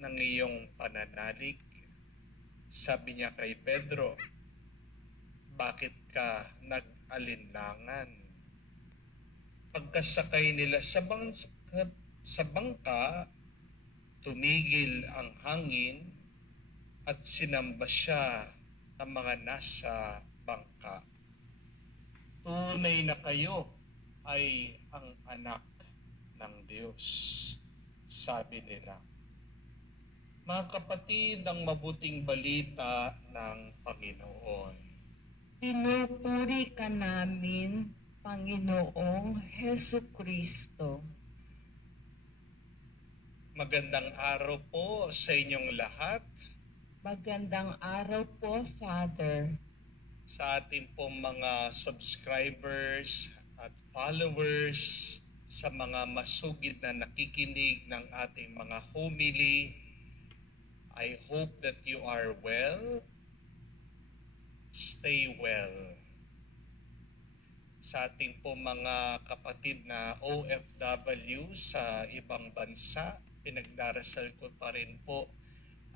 ng iyong pananalig. Sabi niya kay Pedro, bakit ka nag-alinlangan? Pagkasakay nila sa bangka, tumigil ang hangin at sinamba siya ng mga nasa bangka. Tunay na kayo ay ang anak ng Diyos, sabi nila. Mga kapatid, ang mabuting balita ng Panginoon. Pinupuri ka namin, Panginoong Hesukristo. Magandang araw po sa inyong lahat. Magandang araw po, Father. Sa ating pong mga subscribers at followers, sa mga masugid na nakikinig ng ating mga homily, I hope that you are well. Stay well. Sa ating po mga kapatid na OFW sa ibang bansa, pinagdarasal ko pa rin po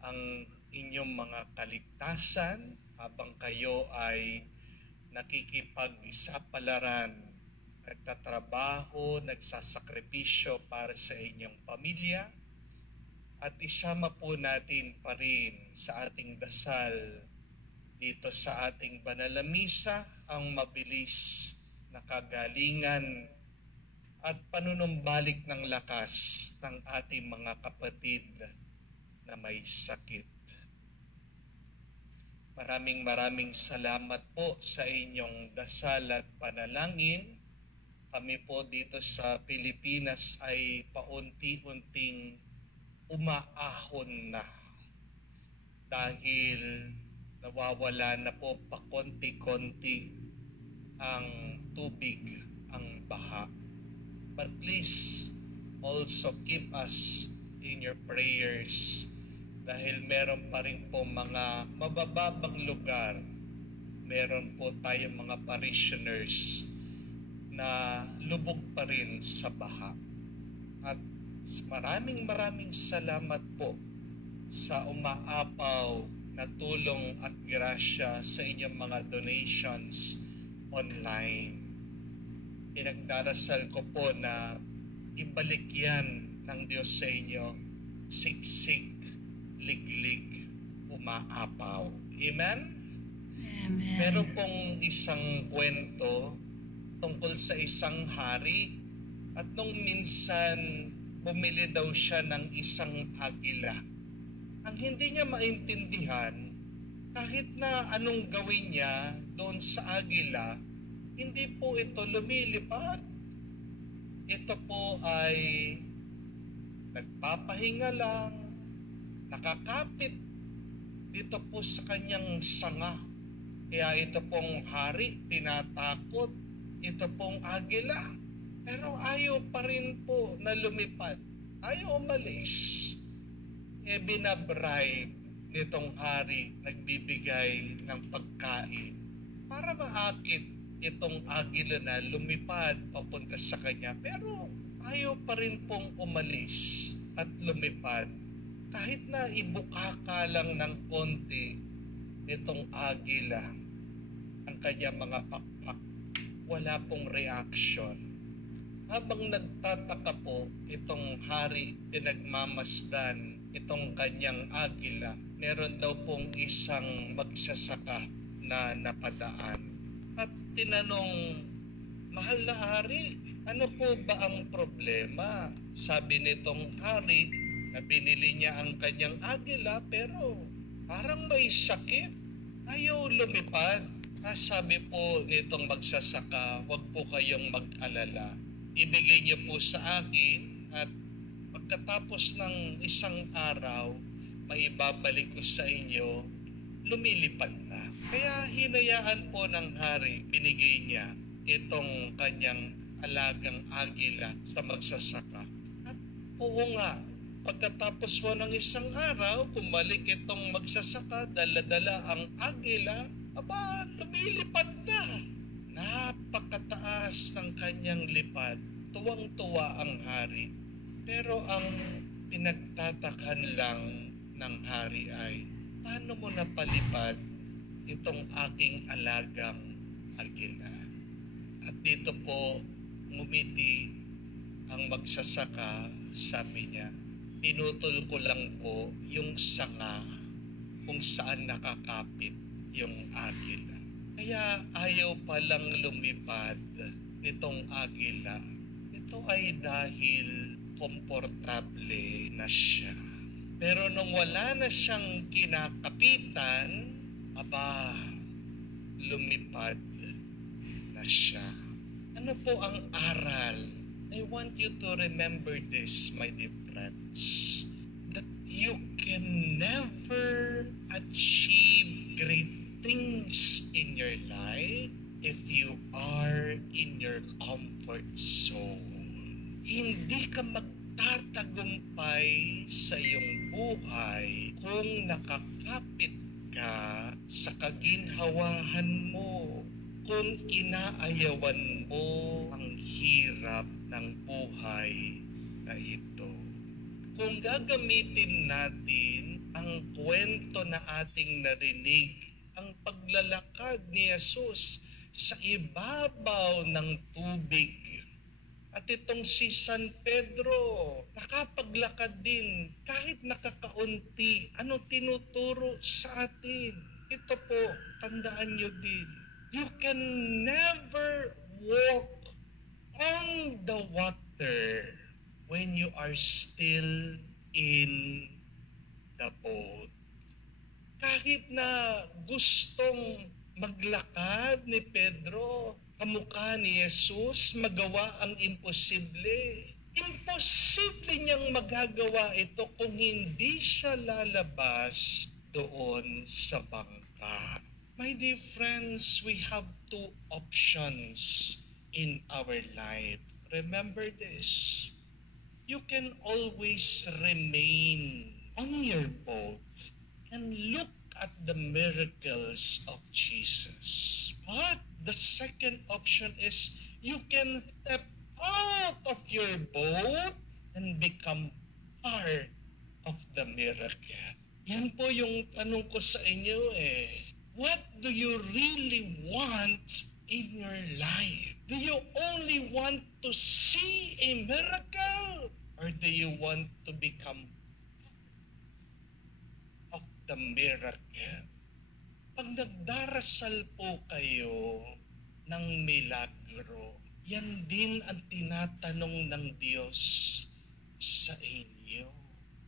ang inyong mga kaligtasan habang kayo ay nakikipag-isapalaran, nagtatrabaho, nagsasakripisyo para sa inyong pamilya. At isama po natin pa rin sa ating dasal dito sa ating banal na misa ang mabilis na kagalingan at panunumbalik ng lakas ng ating mga kapatid na may sakit. Maraming salamat po sa inyong dasal at panalangin. Kami po dito sa Pilipinas ay paunti-unting umaahon na dahil nawawala na po pakonti-konti ang tubig, ang baha. But please also keep us in your prayers dahil meron pa rin po mga mabababang lugar, meron po tayong mga parishioners na lubog pa rin sa baha. At maraming salamat po sa umaapaw na tulong at grasya sa inyong mga donations online. Pinagdarasal ko po na ibalik yan ng Diyos sa inyo, siksik, liglig, umaapaw. Amen? Amen. Meron pong isang kwento tungkol sa isang hari at nung minsan bumili daw siya ng isang agila. Ang hindi niya maintindihan, kahit na anong gawin niya doon sa agila, hindi po ito lumilipad. Ito po ay nagpapahinga lang, nakakapit dito po sa kanyang sanga. Kaya ito pong hari, tinatakot. Ito pong agila. Pero ayaw pa rin po na lumipad. Ayaw umalis. Binabribe nitong hari, nagbibigay ng pagkain para maakit itong agila na lumipad papunta sa kanya. Pero ayaw pa rin pong umalis at lumipad. Kahit na ibukaka lang ng konti itong agila, ang kanya mga pakpak, wala pong reaction. Habang nagtataka po itong hari, pinagmamasdan itong kanyang agila, meron daw pong isang magsasaka na napadaan. At tinanong, mahal na hari, ano po ba ang problema? Sabi nitong hari na binili niya ang kanyang agila pero parang may sakit, ayaw lumipad. Sabi po nitong magsasaka, huwag po kayong mag-alala. Ibigay niyo po sa akin at pagkatapos ng isang araw, maibabalik ko sa inyo, lumilipad na. Kaya hinayaan po ng hari, binigay niya itong kanyang alagang agila sa magsasaka. At oo nga, pagkatapos po ng isang araw, bumalik itong magsasaka, dala-dala ang agila, aba, lumilipad na. Napakataas ng kanyang lipad. Tuwang-tuwa ang hari. Pero ang pinagtatakan lang ng hari ay, paano mo napalipad itong aking alagang agila? At dito po, ngumiti ang magsasaka, sabi niya, pinutol ko lang po yung sanga kung saan nakakapit yung agila. Kaya ayaw palang lumipad nitong agila. Ito ay dahil komportable na siya. Pero nung wala na siyang kinakapitan, aba, lumipad na siya. Ano po ang aral? I want you to remember this, my dear friends, that you can never achieve great things in your life if you are in your comfort zone. Hindi ka magtatagumpay sa iyong buhay kung nakakapit ka sa kaginhawahan mo, kung inaayawan mo ang hirap ng buhay na ito. Kung gagamitin natin ang kwento na ating narinig, ang paglalakad ni Jesus sa ibabaw ng tubig, at itong si San Pedro, nakapaglakad din kahit nakakaunti. Ano tinuturo sa atin? Ito po, tandaan nyo din. You can never walk on the water when you are still in the boat. Kahit na gustong maglakad ni Pedro, kamukha ni Jesus, magawa ang imposible. Imposible niyang magagawa ito kung hindi siya lalabas doon sa bangka. My dear friends, we have two options in our life. Remember this. You can always remain on your boat and look at the miracles of Jesus. But the second option is you can step out of your boat and become part of the miracle. Yan po yung tanong ko sa inyo eh. What do you really want in your life? Do you only want to see a miracle? Or do you want to become of the miracle? Pag nagdarasal po kayo ng milagro, yan din ang tinatanong ng Diyos sa inyo.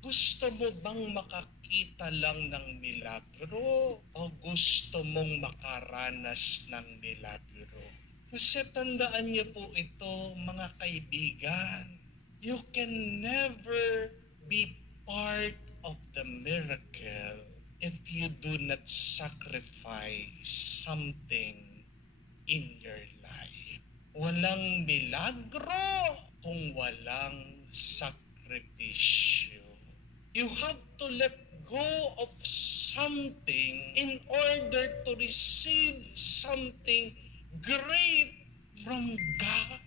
Gusto mo bang makakita lang ng milagro o gusto mong makaranas ng milagro? Kasi tandaan niyo po ito, mga kaibigan. You can never be part of the miracle if you do not sacrifice something in your life. Walang milagro kung walang sakripisyo. You have to let go of something in order to receive something great from God.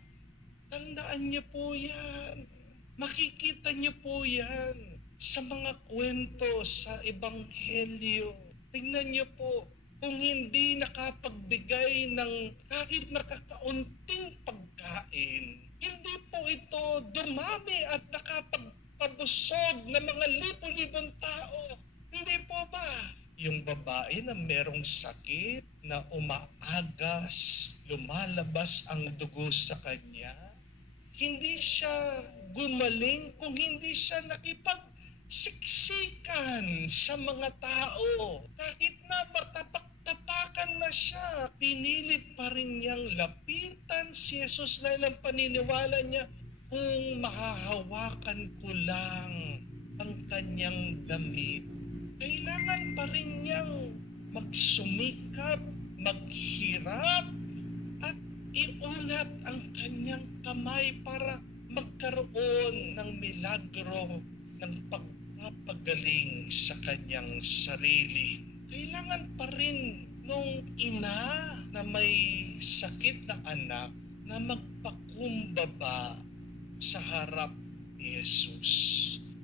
Tandaan niyo po yan. Makikita niyo po yan sa mga kwento sa Ebanghelyo. Tingnan niyo po, kung hindi nakapagbigay ng kahit nakakaunting pagkain, hindi po ito dumami at nakapagpabusog ng mga libo-libong tao. Hindi po ba? Yung babae na merong sakit na umaagas, lumalabas ang dugo sa kanya, hindi siya gumaling kung hindi siya nakipagsiksikan sa mga tao. Kahit na matapak-tapakan na siya, pinilit pa rin niyang lapitan si Jesus dahil ang paniniwala niya, kung mahahawakan ko lang ang kanyang damit, kailangan pa rin niyang magsumikap, maghirap, at iunat ang kanyang kamay para magkaroon ng milagro ng pagpapagaling sa kanyang sarili. Kailangan pa rin nung ina na may sakit na anak na magpakumbaba sa harap ni Jesus.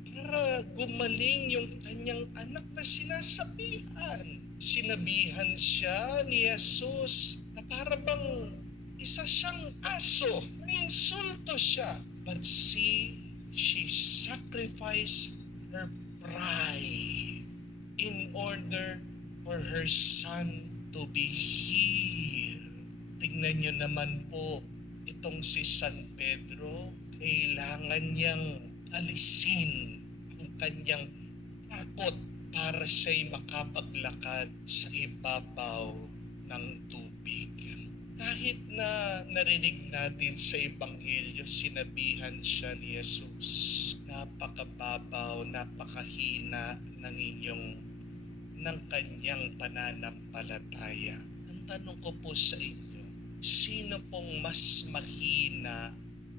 Pero para gumaling yung kanyang anak na sinasabihan. Sinabihan siya ni Jesus na para bang isa siyang aso, na-insulto siya. But see, she sacrificed her pride in order for her son to be healed. Tingnan niyo naman po, itong si San Pedro, kailangan niyang alisin ang kanyang takot para siya'y makapaglakad sa ibabaw ng tubig. Kahit na narinig natin sa Ebanghelyo, sinabihan siya ni Jesus, napakababaw, napakahina ng kanyang pananampalataya. Ang tanong ko po sa inyo, sino pong mas mahina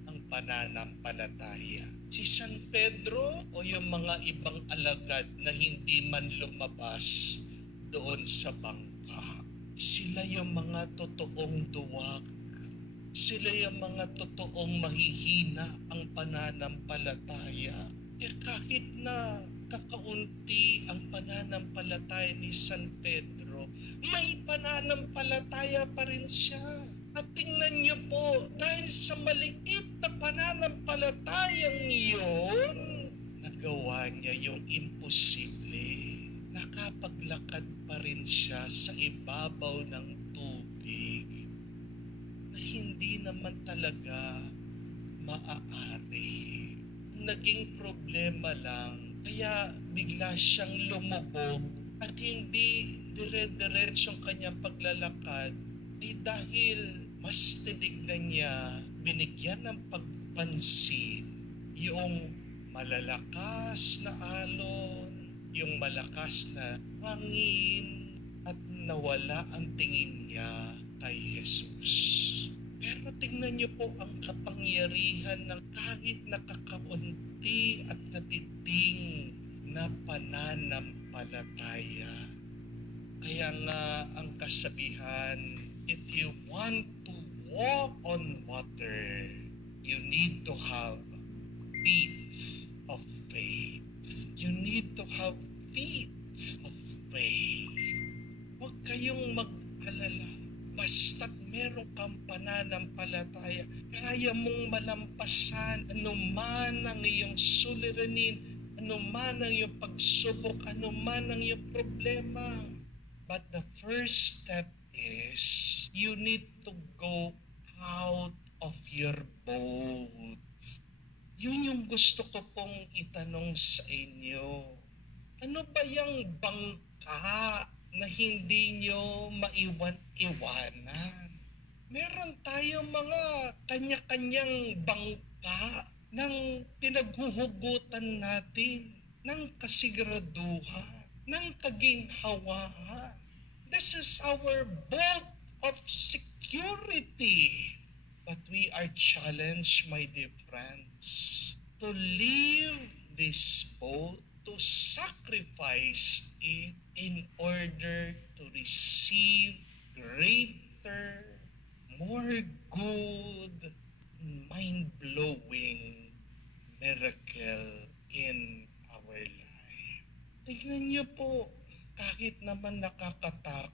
ang pananampalataya? Si San Pedro o yung mga ibang alagad na hindi man lumabas doon sa bangka? Sila yung mga totoong duwag. Sila yung mga totoong mahihina ang pananampalataya. Kahit na kakaunti ang pananampalataya ni San Pedro, may pananampalataya pa rin siya. At tingnan niyo po, dahil sa maliit na pananampalatayang iyon, nagawa niya yung imposible. Nakapaglakad pa rin siya sa ibabaw ng tubig na hindi naman talaga maaari. Ang naging problema lang, kaya bigla siyang lumubog at hindi dire-diretsong kanyang paglalakad ay dahil mas tinignan niya, binigyan ng pagpansin yung malalakas na alon, yung malakas na hangin, at nawala ang tingin niya kay Jesus. Pero tingnan niyo po ang kapangyarihan ng kahit nakakaunti at katiting na pananampalataya. Kaya nga ang kasabihan, if you want to walk on water, you need to have feet of faith. You need to have feet of faith. Huwag kayong mag-alala. Basta't meron kang pananampalataya, kaya mong malampasan anuman ang iyong suliranin, anuman ang iyong pagsubok, anuman ang iyong problema. But the first step is, you need to go out of your boat. Yun yung gusto ko pong itanong sa inyo. Ano ba yung bangka na hindi nyo maiwan-iwanan? Meron tayong mga kanya-kanyang bangka ng pinaghuhugutan natin, ng kasiguraduhan, ng kaginhawaan. This is our boat of security. But we are challenged, my dear friends, to leave this boat, to sacrifice it in order to receive greater, more good, mind-blowing miracle in our life. Tignan niyo po, kahit naman nakakatakot,